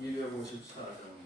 254장입니다.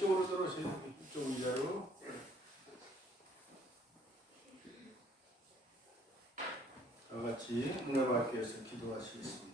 이쪽으로 들어오세요. 이쪽 의자로. 다 같이 은혜와 함께해서 기도하시겠습니다.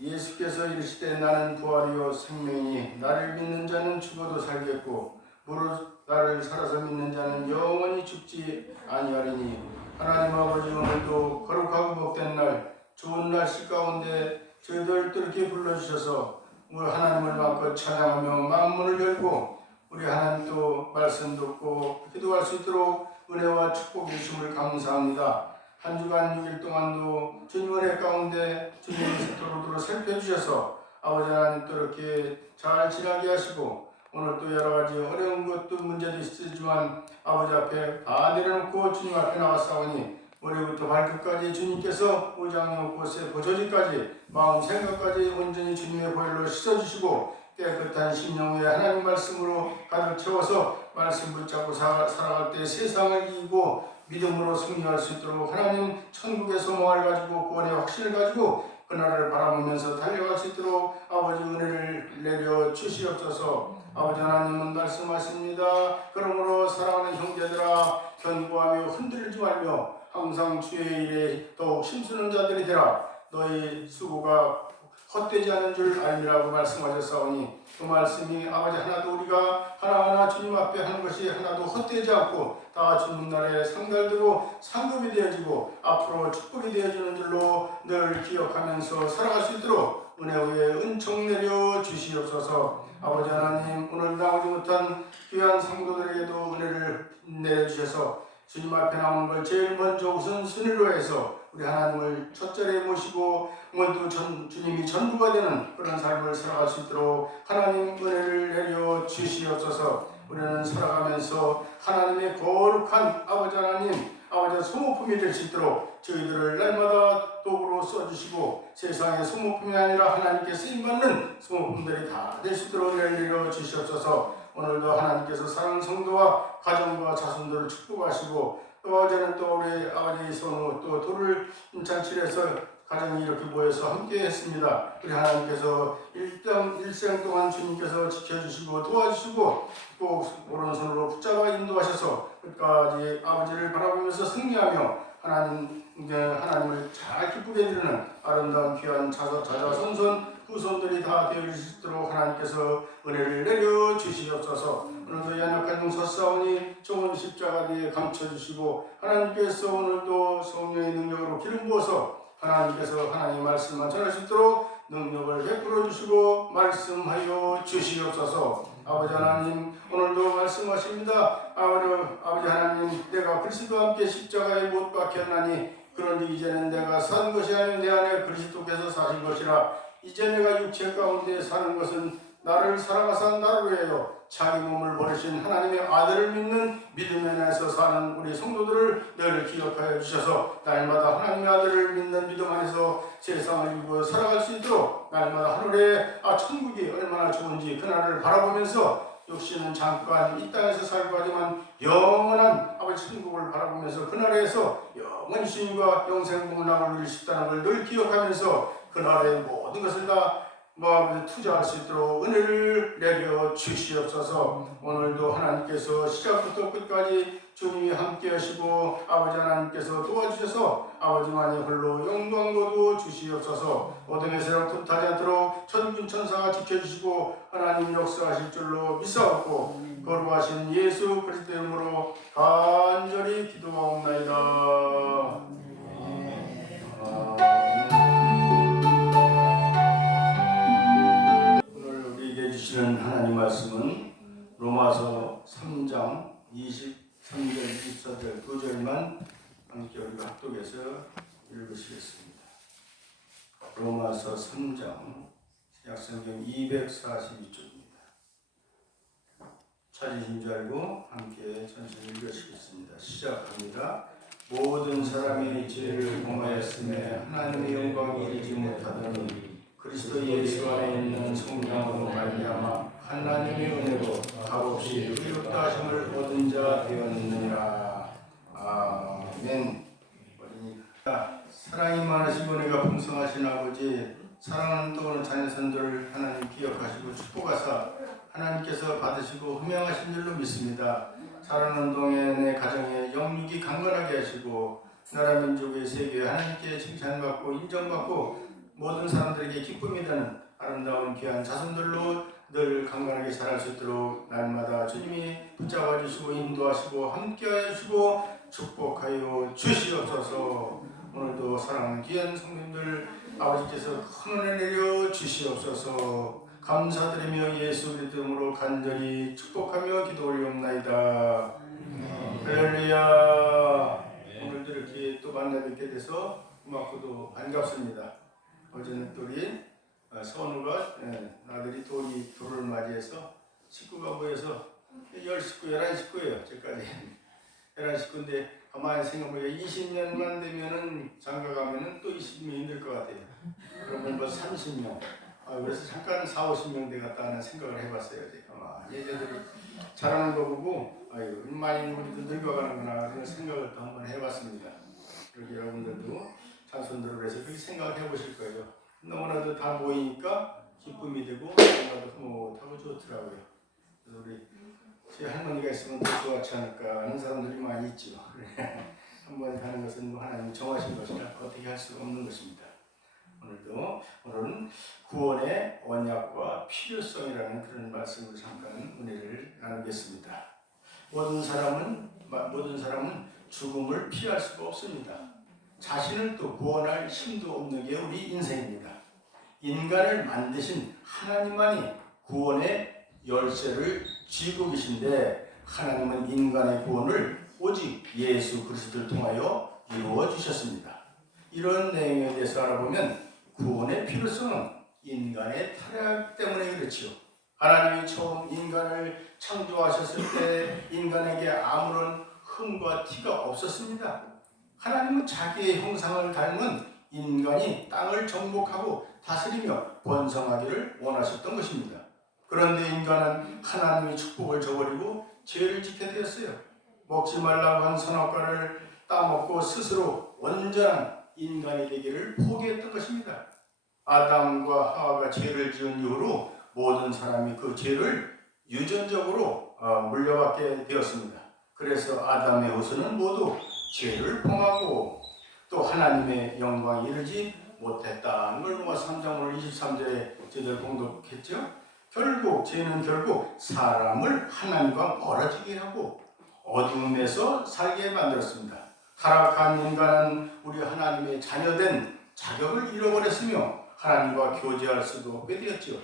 예수께서 이르시되 나는 부활이요 생명이니 나를 믿는 자는 죽어도 살겠고 무릇 나를 살아서 믿는 자는 영원히 죽지 아니하리니 하나님 아버지 오늘도 거룩하고 복된 날 좋은 날씨 가운데 저희들 또 이렇게 불러주셔서 우리 하나님을 마음껏 찬양하며 마음문을 열고 우리 하나님 또 말씀 듣고 기도할 수 있도록 은혜와 축복해 주심을 감사합니다. 한 주간 6일 동안도 주님 은혜 가운데 주님의 도로도로 살펴주셔서 아버지 하나님 또 이렇게 잘 지나게 하시고 오늘 또 여러 가지 어려운 것도 문제도 있지만 아버지 앞에 다 내려놓고 주님 앞에 나왔사오니 머리부터 발끝까지 주님께서 오장용 곳에 보조지까지 마음 생각까지 온전히 주님의 보혈로 씻어주시고 깨끗한 심령 위에 하나님 말씀으로 가득 채워서 말씀 붙잡고 살아갈 때 세상을 이기고 믿음으로 승리할 수 있도록 하나님 천국의 소망을 가지고 구원의 확신을 가지고 그날을 바라보면서 달려갈 수 있도록 아버지 은혜를 내려 주시옵소서. 아버지 하나님은 말씀하십니다. 그러므로 사랑하는 형제들아 견고하며 흔들리지 말며 항상 주의 일에 더욱 힘쓰는 자들이 되라. 너희 수고가 헛되지 않은 줄 알미라고 말씀하셨사오니 그 말씀이 아버지 하나도 우리가 하나하나 주님 앞에 하는 것이 하나도 헛되지 않고 다 주님 나라에 상달되고 상급이 되어지고 앞으로 축복이 되어지는 줄로 늘 기억하면서 살아갈 수 있도록 은혜 위에 은총 내려 주시옵소서. 아버지 하나님, 오늘 나오지 못한 귀한 성도들에게도 은혜를 내려주셔서 주님 앞에 나오는 걸 제일 먼저 우선순위로 해서 우리 하나님을 첫자리에 모시고 모두 주님이 전부가 되는 그런 삶을 살아갈 수 있도록 하나님 은혜를 내려 주시옵소서. 우리는 살아가면서 하나님의 거룩한 아버지 하나님, 아버지 소모품이 될 수 있도록 저희들을 날마다 도구로 써주시고 세상의 소모품이 아니라 하나님께 쓰임받는 소모품들이 다 될 수 있도록 은혜를 내려 주시옵소서. 오늘도 하나님께서 사랑하는 성도와 가정과 자손들을 축복하시고 또 어제는 또 우리 아버지 손으로 또 돌을 잔치해서 가정이 이렇게 모여서 함께 했습니다. 우리 하나님께서 일생 동안 주님께서 지켜주시고 도와주시고 꼭 오른손으로 붙잡아 인도하셔서 끝까지 아버지를 바라보면서 승리하며 하나님을 잘 기쁘게 드리는 아름다운 귀한 자손 후손들이 다 되어질 수 있도록 하나님께서 은혜를 내려 주시옵소서. 오늘도 연약한 용사 싸우니 좋은 십자가 뒤에 감춰주시고 하나님께서 오늘도 성령의 능력으로 기름 부어서 하나님께서 하나님의 말씀만 전할 수 있도록 능력을 베풀어 주시고 말씀하여 주시옵소서. 아버지 하나님, 오늘도 말씀하십니다. 아버지 하나님, 내가 그리스도와 함께 십자가에 못 박혔나니 그런데 이제는 내가 산 것이 아니요 내 안에 그리스도께서 사신 것이라. 이제 내가 육체 가운데 사는 것은 나를 사랑하사 나를 위하여 자기 몸을 버리신 하나님의 아들을 믿는 믿음 안에서 사는 우리 성도들을 늘 기억하여 주셔서 날마다 하나님의 아들을 믿는 믿음 안에서 세상을 이루어 살아갈 수 있도록 날마다 하늘에 천국이 얼마나 좋은지 그날을 바라보면서 육신은 잠깐 이 땅에서 살고 하지만 영원한 아버지 천국을 바라보면서 그날에서 영원히 주님과 영생복락을 누릴 수 있다는 걸 늘 기억하면서 그날의 모든 것을 다 투자할 수 있도록 은혜를 내려 주시옵소서. 오늘도 하나님께서 시작부터 끝까지 주님이 함께 하시고 아버지 하나님께서 도와주셔서 아버지만이 홀로 영광 거두 주시옵소서. 어둠의 세력 틈타지 않도록 천군 천사가 지켜주시고 하나님 역사하실 줄로 믿사옵고 거룩하신 예수 그리스도 이름으로 간절히 기도하옵나이다. 주시는 하나님 말씀은 로마서 3장 23절 24절 2절만 함께 우리가 합독해서 읽으시겠습니다. 로마서 3장 약성경 242쪽입니다. 찾으신 줄 알고 함께 천천히 읽으시겠습니다. 시작합니다. 모든 사람이 죄를 범하였음에 하나님의 영광이 이르지 못하더니 그리스도 예수 안에 있는 성령으로 말미암아 하나님의 은혜로 값없이 의롭다 하심을 얻은 자 되었느니라. 아멘. 사랑이 많으시고 은혜가 풍성하신 아버지, 사랑하는 또 오는 자녀선들 하나님 기억하시고 축복하사 하나님께서 받으시고 흠양하신 줄로 믿습니다. 사랑하는 동행의 가정에 영육이 강건하게 하시고 나라 민족의 세계에 하나님께 칭찬받고 인정받고 모든 사람들에게 기쁨이 되는 아름다운 귀한 자손들로 늘 강건하게 자랄 수 있도록 날마다 주님이 붙잡아 주시고 인도하시고 함께하여 주시고 축복하여 주시옵소서. 오늘도 사랑하는 귀한 성도님들 아버지께서 큰 은혜 내려 주시옵소서. 감사드리며 예수 그리스도 이름으로 간절히 축복하며 기도 올리옵나이다. 할렐루야. 오늘도 이렇게 또 만나 뵙게 돼서 고맙고도 반갑습니다. 어제는 또 우리 선우가 나들이 돌을 맞이해서 식구가 모여서 10식구, 11식구예요. 저까지 11식구인데 가만히 생각해보니까 20년만 되면은 장가 가면은 또 20명이 될 것 같아요. 그러면 뭐 30명. 그래서 잠깐 4, 50명 되겠다 하는 생각을 해봤어요. 얘네들이 자라는 거 보고 많이 우리도 늙어가는구나 그런 생각을 또 한번 해봤습니다. 그렇게 여러분들도 자손들을 위해서 그렇게 생각을 해보실 거예요. 너무나도 다 모이니까 기쁨이 되고 너무나도 흐뭇하고 좋더라고요. 그래서 우리 제 할머니가 있으면 더 좋았지 않을까 하는 사람들이 많이 있죠. 한번 가는 것은 하나님 정하신 것이라 어떻게 할 수 없는 것입니다. 오늘은 구원의 언약과 필요성이라는 그런 말씀으로 잠깐 은혜를 나누겠습니다. 모든 사람은 죽음을 피할 수가 없습니다. 자신을 또 구원할 힘도 없는 게 우리 인생입니다. 인간을 만드신 하나님만이 구원의 열쇠를 쥐고 계신데, 하나님은 인간의 구원을 오직 예수 그리스도를 통하여 이루어 주셨습니다. 이런 내용에 대해서 알아보면 구원의 필요성은 인간의 타락 때문에 그렇지요. 하나님이 처음 인간을 창조하셨을 때 인간에게 아무런 흠과 티가 없었습니다. 하나님은 자기의 형상을 닮은 인간이 땅을 정복하고 다스리며 번성하기를 원하셨던 것입니다. 그런데 인간은 하나님의 축복을 저버리고 죄를 짓게 되었어요. 먹지 말라고 한 선악과를 따먹고 스스로 온전한 인간이 되기를 포기했던 것입니다. 아담과 하와가 죄를 지은 이후로 모든 사람이 그 죄를 유전적으로 물려받게 되었습니다. 그래서 아담의 후손은 모두 죄를 범하고 또 하나님의 영광에 이르지 못했다는 걸 로마서 3장 오늘 23절에 저희들 공독했죠. 죄는 결국 사람을 하나님과 멀어지게 하고 어둠에서 살게 만들었습니다. 타락한 인간은 우리 하나님의 자녀된 자격을 잃어버렸으며 하나님과 교제할 수도 없게 되었죠.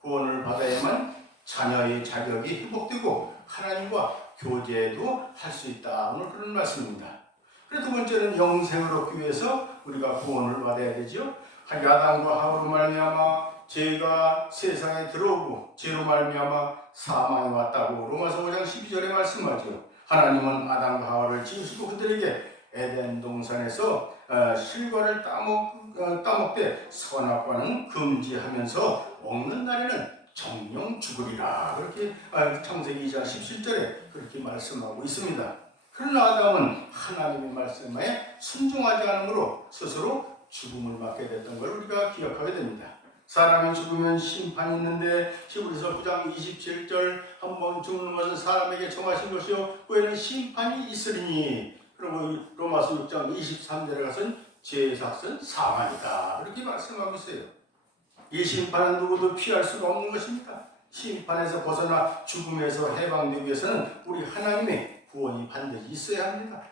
구원을 받아야만 자녀의 자격이 회복되고 하나님과 교제도 할 수 있다. 오늘 그런 말씀입니다. 그리고 두 번째는 영생을 얻기 위해서 우리가 구원을 받아야 되죠. 아담과 하와로 말미암아 죄가 세상에 들어오고 죄로 말미암아 사망이 왔다고 로마서 5장 12절에 말씀하죠. 하나님은 아담과 하와를 지으시고 그들에게 에덴 동산에서 실과를 따먹되 선악과는 금지하면서 먹는 날에는 정령 죽으리라. 그렇게 창세기 2장 17절에 그렇게 말씀하고 있습니다. 그러나 아담은 하나님의 말씀에 순종하지 않으므로 스스로 죽음을 맞게 됐던 걸 우리가 기억하게 됩니다. 사람이 죽으면 심판이 있는데 히브리서 9장 27절 한번 죽는 것은 사람에게 정하신 것이요 후에는 심판이 있으리니, 그리고 로마서 6장 23절에 가서는 죄의 삭은 사망이다. 그렇게 말씀하고 있어요. 이 심판은 누구도 피할 수가 없는 것입니다. 심판에서 벗어나 죽음에서 해방되기 위해서는 우리 하나님의 구원이 반드시 있어야 합니다.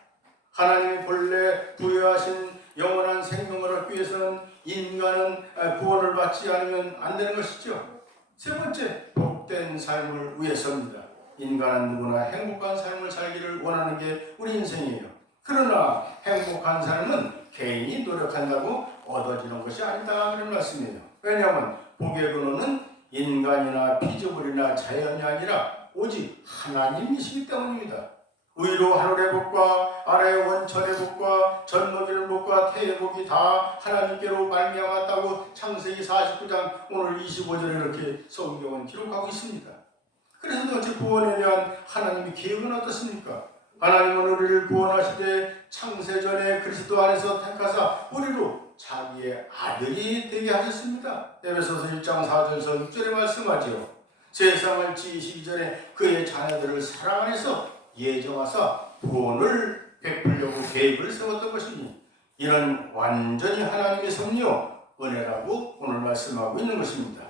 하나님이 본래 부여하신 영원한 생명을 얻기 위해서는 인간은 구원을 받지 않으면 안 되는 것이죠. 세 번째, 복된 삶을 위해서입니다. 인간은 누구나 행복한 삶을 살기를 원하는 게 우리 인생이에요. 그러나 행복한 삶은 개인이 노력한다고 얻어지는 것이 아니다. 그런 말씀이에요. 왜냐하면 복의 근원은 인간이나 피조물이나 자연이 아니라 오직 하나님이시기 때문입니다. 위로 하늘의 복과 아래의 원천의 복과 젖먹이는 복과 태의 복이 다 하나님께로 말미암았다고 창세기 49장 오늘 25절에 이렇게 성경은 기록하고 있습니다. 그래서 도대체 구원에 대한 하나님의 계획은 어떻습니까? 하나님은 우리를 구원하시되 창세전에 그리스도 안에서 택하사 우리로 자기의 아들이 되게 하셨습니다. 에베소서 1장 4절에서 6절에 말씀하지요. 세상을 지으시기 전에 그의 자녀들을 사랑 안에서 예정하사 구원을 베풀려고 계획을 세웠던 것이니 이는 완전히 하나님의 섭리요 은혜라고 오늘 말씀하고 있는 것입니다.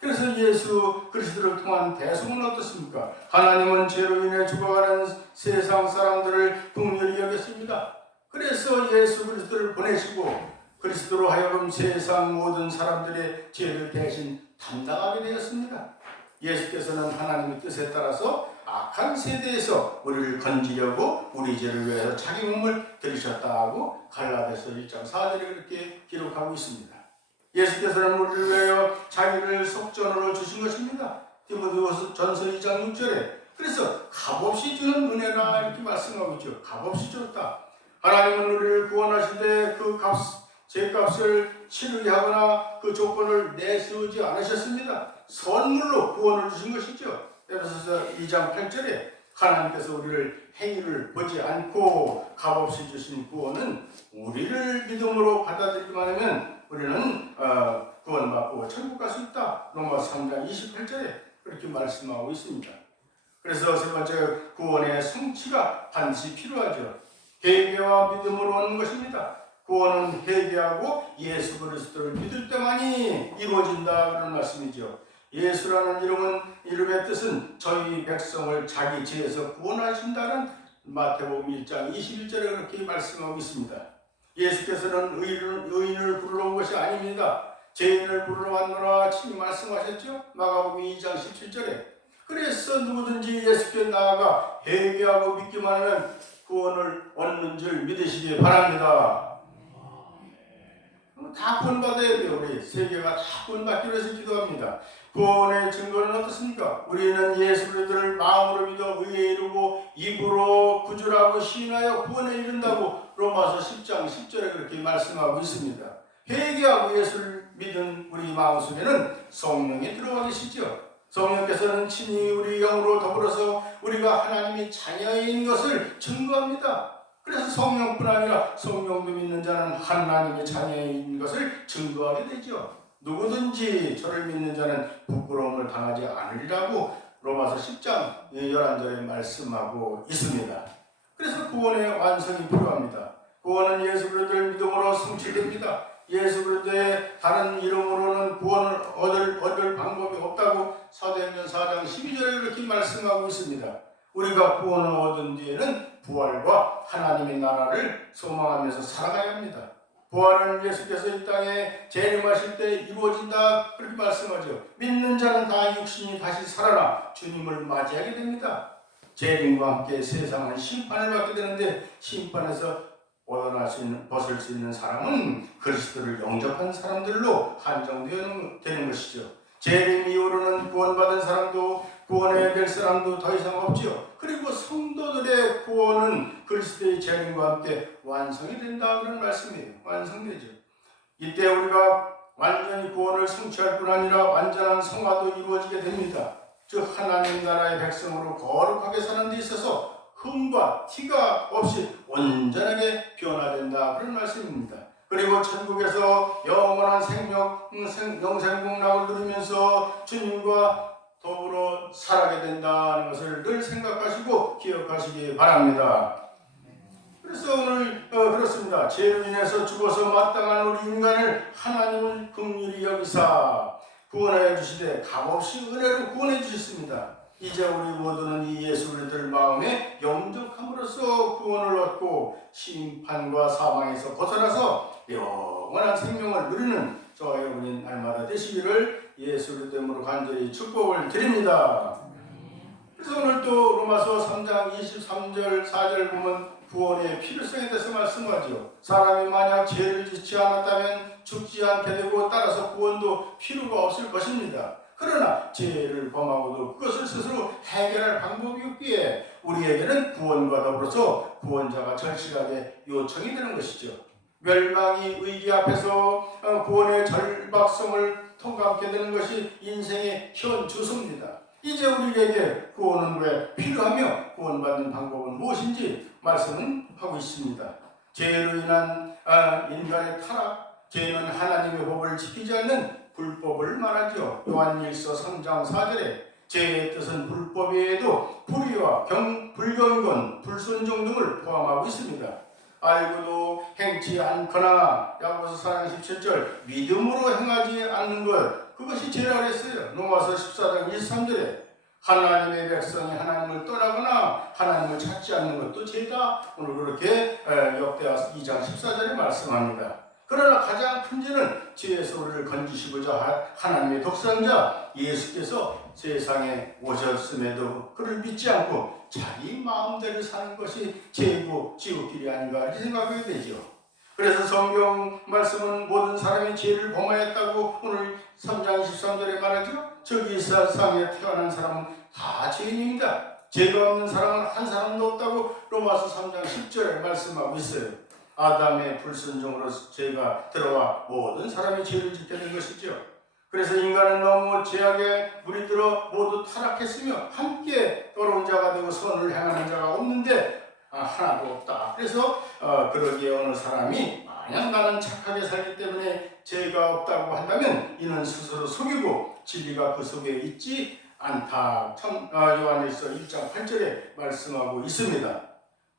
그래서 예수 그리스도를 통한 대속은 어떻습니까? 하나님은 죄로 인해 죽어가는 세상 사람들을 긍휼히 여겼습니다. 그래서 예수 그리스도를 보내시고 그리스도로 하여금 세상 모든 사람들의 죄를 대신 담당하게 되었습니다. 예수께서는 하나님의 뜻에 따라서 악한 세대에서 우리를 건지려고 우리 죄를 위해서 자기 몸을 들이셨다고 갈라디아서 1장 4절에 그렇게 기록하고 있습니다. 예수께서는 우리를 위하여 자기를 속전으로 주신 것입니다. 디모데후서 전서 2장 6절에 그래서 값없이 주는 은혜라 이렇게 말씀하고 있죠. 값없이 줬다. 하나님은 우리를 구원하시되 그 죄값을 치르게 하거나 그 조건을 내세우지 않으셨습니다. 선물로 구원을 주신 것이죠. 에베소서 2장 8절에 하나님께서 우리를 행위를 보지 않고 값없이 주신 구원은 우리를 믿음으로 받아들이기만 하면 우리는 구원받고 천국 갈 수 있다. 로마서 3장 28절에 그렇게 말씀하고 있습니다. 그래서 세 번째, 구원의 성취가 반드시 필요하죠. 회개와 믿음으로 얻는 것입니다. 구원은 회개하고 예수 그리스도를 믿을 때만이 이루어진다 그런 말씀이죠. 예수라는 이름의 뜻은 저희 백성을 자기 죄에서 구원하신다는 마태복음 1장 21절에 그렇게 말씀하고 있습니다. 예수께서는 의인을 부르러 온 것이 아닙니다. 죄인을 부르러 왔노라 친히 말씀하셨죠. 마가복음 2장 17절에. 그래서 누구든지 예수께 나아가 회개하고 믿기만 하면 구원을 얻는 줄 믿으시기 바랍니다. 다 구원받아야 돼요. 우리 세계가 다 구원받기로 해서 기도합니다. 구원의 증거는 어떻습니까? 우리는 예수 그리스도를 마음으로 믿어 의에 이르고 입으로 구주라고 시인하여 구원에 이른다고 로마서 10장 10절에 그렇게 말씀하고 있습니다. 회개하고 예수를 믿은 우리 마음속에는 성령이 들어와 계시죠. 성령께서는 친히 우리 영으로 더불어서 우리가 하나님의 자녀인 것을 증거합니다. 그래서 성령뿐 아니라 성령도 믿는 자는 하나님의 자녀인 것을 증거하게 되죠. 누구든지 저를 믿는 자는 부끄러움을 당하지 않으리라고 로마서 10장 11절에 말씀하고 있습니다. 그래서 구원의 완성이 필요합니다. 구원은 예수 그리스도를 믿음으로 성취됩니다. 예수 그리스도의 다른 이름으로는 구원을 얻을 방법이 없다고 사도행전 4장 12절에 그렇게 말씀하고 있습니다. 우리가 구원을 얻은 뒤에는 부활과 하나님의 나라를 소망하면서 살아가야 합니다. 부활은 예수께서 이 땅에 재림하실 때 이루어진다 그렇게 말씀하죠. 믿는 자는 다 육신이 다시 살아나 주님을 맞이하게 됩니다. 재림과 함께 세상은 심판을 받게 되는데 심판에서 벗을 수 있는 사람은 그리스도를 영접한 사람들로 한정되는 것이죠. 재림 이후로는 구원받은 사람도 구원해야 될 사람도 더 이상 없죠. 그리고 성도들의 구원은 그리스도의 재림과 함께 완성이 된다 그런 말씀이에요. 완성되죠. 이때 우리가 완전히 구원을 성취할 뿐 아니라 완전한 성화도 이루어지게 됩니다. 즉 하나님 나라의 백성으로 거룩하게 사는 데 있어서 흠과 티가 없이 온전하게 변화된다 그런 말씀입니다. 그리고 천국에서 영원한 영생복락을 누리면서 주님과 더불어 살아게 된다는 것을 늘 생각하시고 기억하시기 바랍니다. 그래서 오늘 그렇습니다. 죄로 인해서 죽어서 마땅한 우리 인간을 하나님은 긍휼히 여기사 구원하여 주시되 값없이 은혜로 구원해 주셨습니다. 이제 우리 모두는 이 예수 그리스도를 마음에 영접함으로써 구원을 얻고 심판과 사망에서 벗어나서 영원한 생명을 누리는 저와 여러분이 날마다 되시기를 예수 그리스도 이름으로 간절히 축복을 드립니다. 그래서 오늘 또 로마서 3장 23절 4절 보면 구원의 필요성에 대해서 말씀하죠. 사람이 만약 죄를 짓지 않았다면 죽지 않게 되고 따라서 구원도 필요가 없을 것입니다. 그러나 죄를 범하고도 그것을 스스로 해결할 방법이 없기에 우리에게는 구원과 더불어서 구원자가 절실하게 요청이 되는 것이죠. 멸망이 위기 앞에서 구원의 절박성을 통감하게 되는 것이 인생의 현 주소입니다. 이제 우리에게 구원은 왜 필요하며 구원받는 방법은 무엇인지 말씀은 하고 있습니다. 죄로 인한 인간의 타락, 죄는 하나님의 법을 지키지 않는 불법을 말하죠. 요한일서 3장 4절에 죄의 뜻은 불법 외에도 불의와 불경건, 불순종 등을 포함하고 있습니다. 알고도 행치 않거나 야고보서 4장 17절 믿음으로 행하지 않는 것 그것이 죄라고 했어요. 로마서 14장 23절에 하나님의 백성이 하나님을 떠나거나 하나님을 찾지 않는 것도 죄다. 오늘 그렇게 역대하 2장 14절에 말씀합니다. 그러나 가장 큰 죄는 죄에서 우리를 건지시고자 하나님의 독생자 예수께서 세상에 오셨음에도 그를 믿지 않고 자기 마음대로 사는 것이 죄고 지옥길이 아닌가 이렇게 생각하게 되죠. 그래서 성경 말씀은 모든 사람이 죄를 범하였다고 오늘 3장 23절에 말하죠. 저기 이 세상에 태어난 사람은 다 죄인입니다. 죄가 없는 사람은 한 사람도 없다고 로마서 3장 10절에 말씀하고 있어요. 아담의 불순종으로 죄가 들어와 모든 사람이 죄를 짓게 된 것이죠. 그래서 인간은 너무 죄악에 물이들어 모두 타락했으며 함께 더러운 자가 되고 선을 행하는 자가 없는데 하나도 없다. 그래서 그러기에 어느 사람이 만약 나는 착하게 살기 때문에 죄가 없다고 한다면 이는 스스로 속이고 진리가 그 속에 있지 않다. 요한일서 1장 8절에 말씀하고 있습니다.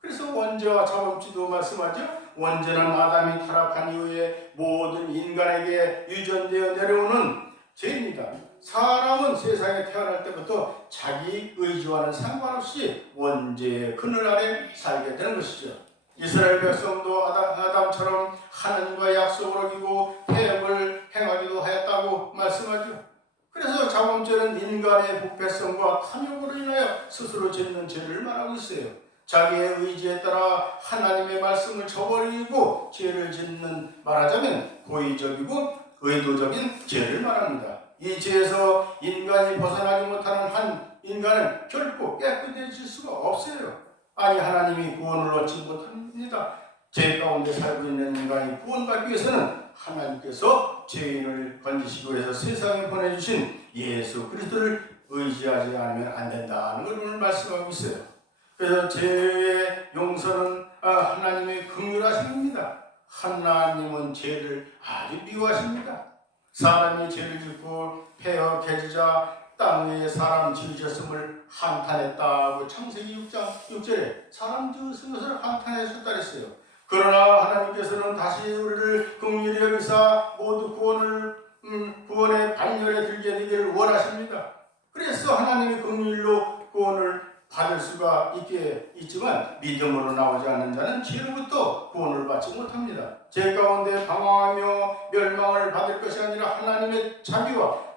그래서 원죄와 자범죄도 말씀하죠. 원죄는 아담이 타락한 이후에 모든 인간에게 유전되어 내려오는 죄입니다. 사람은 세상에 태어날 때부터 자기 의지와는 상관없이 원죄의 그늘 아래 살게 되는 것이죠. 이스라엘 백성도 아담처럼 하나님과 약속을 어기고 패역을 행하기도 하였다고 말씀하죠. 그래서 자범죄는 인간의 부패성과 탐욕으로 인하여 스스로 짓는 죄를 말하고 있어요. 자기의 의지에 따라 하나님의 말씀을 저버리고 죄를 짓는, 말하자면 고의적이고 의도적인 죄를 말합니다. 이 죄에서 인간이 벗어나지 못하는 한 인간은 결코 깨끗해질 수가 없어요. 아니, 하나님이 구원을 얻지 못합니다. 죄 가운데 살고 있는 인간이 구원받기 위해서는 하나님께서 죄인을 건지시고 해서 세상에 보내주신 예수 그리스도를 의지하지 않으면 안 된다는 걸 오늘 말씀하고 있어요. 그래서 죄의 용서는 하나님의 긍휼하심입니다. 하나님은 죄를 아주 미워하십니다. 사람이 죄를 짓고 패역해지자 땅 위에 사람 지으셨음을 한탄했다고 창세기 6장 6절에 사람 지으신 것을 한탄하셨다 그랬어요. 그러나 하나님께서는 다시 우리를 긍휼히 여기사 모두 구원의 반열에 들게 되기를 원하십니다. 그래서 하나님의 긍휼로 구원을 받을 수가 있지만 믿음으로 나오지 않는 자는 죄로부터 구원을 받지 못합니다. 죄 가운데 방황하며 멸망을 받을 것이 아니라 하나님의 자비와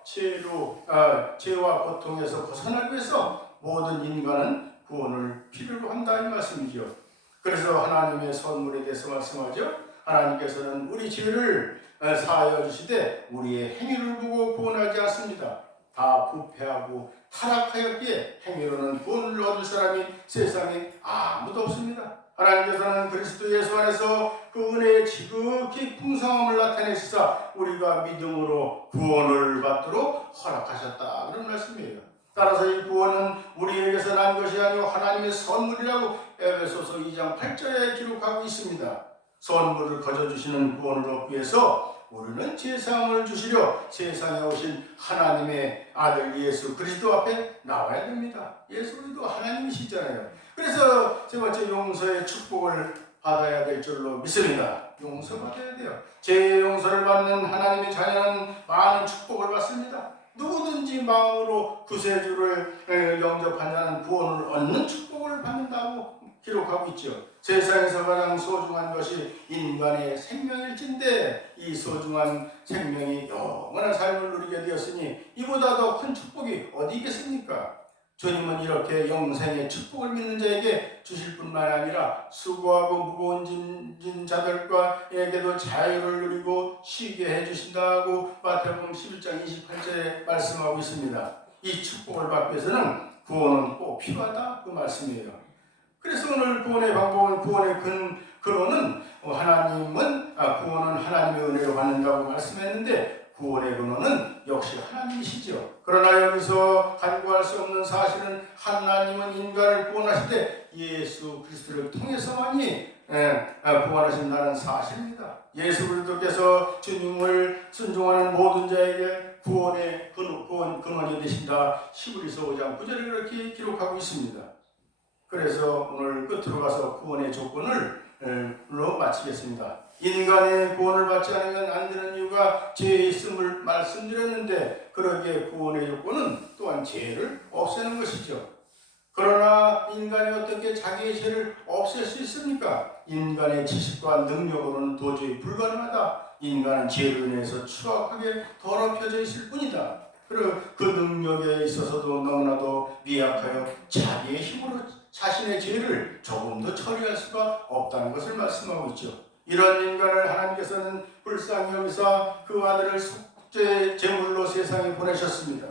죄와 고통에서 벗어나기 위해서 모든 인간은 구원을 필요로 한다 이 말씀이죠. 그래서 하나님의 선물에 대해서 말씀하죠. 하나님께서는 우리 죄를 사하여 주시되 우리의 행위를 보고 구원하지 않습니다. 다 부패하고 타락하였기에 행위로는 구원을 얻을 사람이 세상에 아무도 없습니다. 하나님께서는 그리스도 예수 안에서 그 은혜의 지극히 풍성함을 나타내시사 우리가 믿음으로 구원을 받도록 허락하셨다 그런 말씀이에요. 따라서 이 구원은 우리에게서 난 것이 아니고 하나님의 선물이라고 에베소서 2장 8절에 기록하고 있습니다. 선물을 거저주시는 구원을 얻기 위해서 우리는 제사함을 주시려 세상에 오신 하나님의 아들 예수 그리스도 앞에 나와야 됩니다. 예수 그리스도 하나님이시잖아요. 그래서 세 번째 용서의 축복을 받아야 될 줄로 믿습니다. 용서받아야 돼요. 죄의 용서를 받는 하나님의 자녀는 많은 축복을 받습니다. 누구든지 마음으로 구세주를 영접한 자는 구원을 얻는 축복을 받는다고 기록하고 있죠. 세상에서 가장 소중한 것이 인간의 생명일진데 이 소중한 생명이 영원한 삶을 누리게 되었으니 이보다 더 큰 축복이 어디 있겠습니까? 주님은 이렇게 영생의 축복을 믿는 자에게 주실 뿐만 아니라 수고하고 무거운 짐진 자들과에게도 자유를 누리고 쉬게 해주신다고 마태복음 11장 28절에 말씀하고 있습니다. 이 축복을 받기 위해서는 구원은 꼭 필요하다 그 말씀이에요. 그래서 오늘 구원의 방법은 구원의 근원은 구원은 하나님의 은혜로 받는다고 말씀했는데 구원의 근원은 역시 하나님이시죠. 그러나 여기서 간구할 수 없는 사실은 하나님은 인간을 구원하실 때 예수 그리스도를 통해서만이 구원하신다는 사실입니다. 예수 그리스도께서 주님을 순종하는 모든 자에게 구원의 근원이 되신다. 히브리서 5장 9절에 그렇게 기록하고 있습니다. 그래서 오늘 끝으로 가서 구원의 조건을로 마치겠습니다. 인간의 구원을 받지 않으면 안 되는 이유가 죄에 있음을 말씀드렸는데 그러기에 구원의 조건은 또한 죄를 없애는 것이죠. 그러나 인간이 어떻게 자기의 죄를 없앨 수 있습니까? 인간의 지식과 능력으로는 도저히 불가능하다. 인간은 죄로 인해서 추악하게 더럽혀져 있을 뿐이다. 그리고 그 능력에 있어서도 너무나도 미약하여 자기의 힘으로 자신의 죄를 조금도 처리할 수가 없다는 것을 말씀하고 있죠. 이런 인간을 하나님께서는 불쌍히 여기사 그 아들을 속죄 제물로 세상에 보내셨습니다.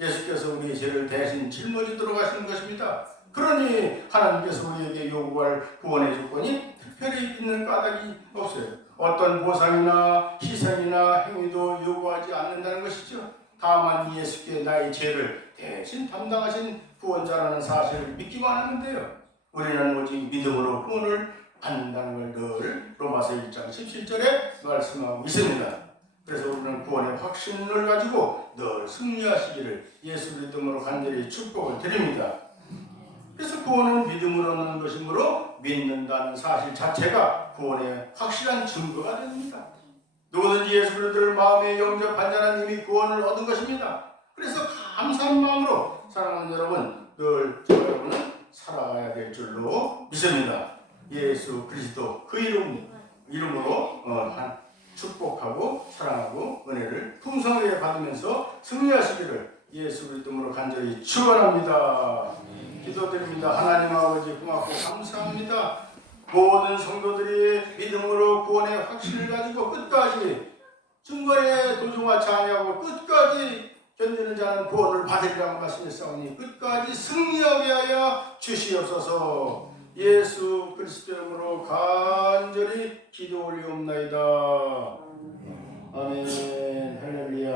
예수께서 우리의 죄를 대신 짊어지도록 하시는 것입니다. 그러니 하나님께서 우리에게 요구할 구원의 조건이 특별히 있는 까닭이 없어요. 어떤 보상이나 희생이나 행위도 요구하지 않는다는 것이죠. 다만 예수께 나의 죄를 대신 담당하신 구원자라는 사실을 믿기만 하면 돼요. 우리는 오직 믿음으로 구원을 받는다는 걸 늘 로마서 1장 17절에 말씀하고 있습니다. 그래서 우리는 구원의 확신을 가지고 늘 승리하시기를 예수 믿음으로 간절히 축복을 드립니다. 그래서 구원은 믿음으로 얻는 것이므로 믿는다는 사실 자체가 구원의 확실한 증거가 됩니다. 누구든지 예수 그리스도를 마음에 영접한 자는 이미 구원을 얻은 것입니다. 그래서 감사한 마음으로 사랑하는 여러분, 늘 저 여러분은 살아가야 될 줄로 믿습니다. 예수 그리스도 그 이름으로 축복하고 사랑하고 은혜를 풍성하게 받으면서 승리하시기를 예수 그리스도로 간절히 축원합니다. 기도드립니다. 하나님 아버지 고맙고 감사합니다. 모든 성도들이 믿음으로 구원의 확신을 가지고 끝까지 증거에 도중하지 아니하고 끝까지 견디는 자는 구원을 받으리라고 말씀했사오니 끝까지 승리하게 하여 주시옵소서. 예수 그리스도 이름으로 간절히 기도 올리옵나이다. 아멘. 할렐루야.